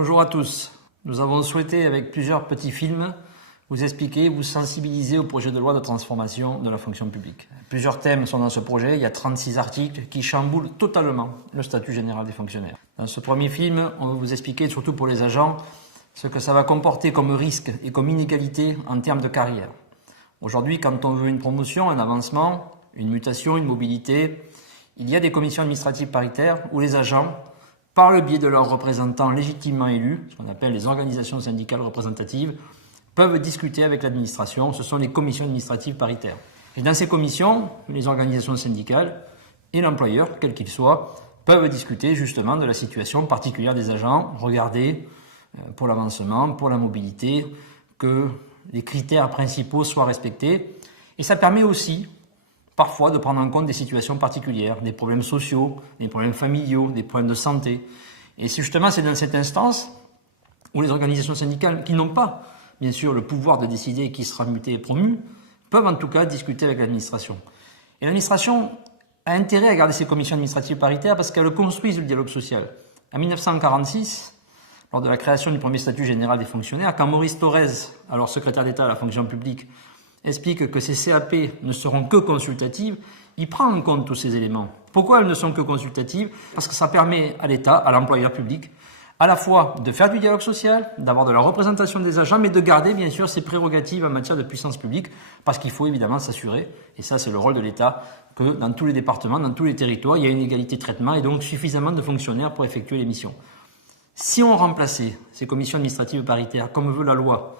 Bonjour à tous. Nous avons souhaité, avec plusieurs petits films, vous expliquer, vous sensibiliser au projet de loi de transformation de la fonction publique. Plusieurs thèmes sont dans ce projet. Il y a 36 articles qui chamboulent totalement le statut général des fonctionnaires. Dans ce premier film, on va vous expliquer, surtout pour les agents, ce que ça va comporter comme risque et comme inégalité en termes de carrière. Aujourd'hui, quand on veut une promotion, un avancement, une mutation, une mobilité, il y a des commissions administratives paritaires où les agents, par le biais de leurs représentants légitimement élus, ce qu'on appelle les organisations syndicales représentatives, peuvent discuter avec l'administration. Ce sont les commissions administratives paritaires. Et dans ces commissions, les organisations syndicales et l'employeur, quel qu'il soit, peuvent discuter justement de la situation particulière des agents, regarder pour l'avancement, pour la mobilité, que les critères principaux soient respectés. Et ça permet aussi parfois de prendre en compte des situations particulières, des problèmes sociaux, des problèmes familiaux, des problèmes de santé. Et c'est dans cette instance où les organisations syndicales, qui n'ont pas, bien sûr, le pouvoir de décider qui sera muté et promu, peuvent en tout cas discuter avec l'administration. Et l'administration a intérêt à garder ces commissions administratives paritaires parce qu'elles construisent le dialogue social. En 1946, lors de la création du premier statut général des fonctionnaires, quand Maurice Thorez, alors secrétaire d'État à la fonction publique, explique que ces CAP ne seront que consultatives, il prend en compte tous ces éléments. Pourquoi elles ne sont que consultatives? Parce que ça permet à l'État, à l'employeur public, à la fois de faire du dialogue social, d'avoir de la représentation des agents, mais de garder bien sûr ses prérogatives en matière de puissance publique, parce qu'il faut évidemment s'assurer, et ça c'est le rôle de l'État, que dans tous les départements, dans tous les territoires, il y a une égalité de traitement et donc suffisamment de fonctionnaires pour effectuer les missions. Si on remplaçait ces commissions administratives paritaires, comme veut la loi,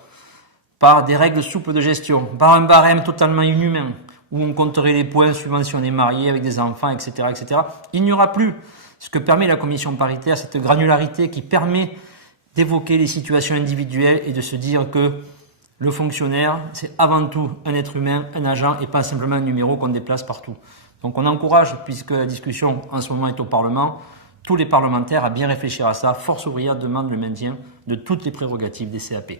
par des règles souples de gestion, par un barème totalement inhumain, où on compterait les points suivant si on est marié avec des enfants, etc., etc., il n'y aura plus ce que permet la commission paritaire, cette granularité qui permet d'évoquer les situations individuelles et de se dire que le fonctionnaire, c'est avant tout un être humain, un agent, et pas simplement un numéro qu'on déplace partout. Donc on encourage, puisque la discussion en ce moment est au Parlement, tous les parlementaires à bien réfléchir à ça. Force ouvrière demande le maintien de toutes les prérogatives des CAP.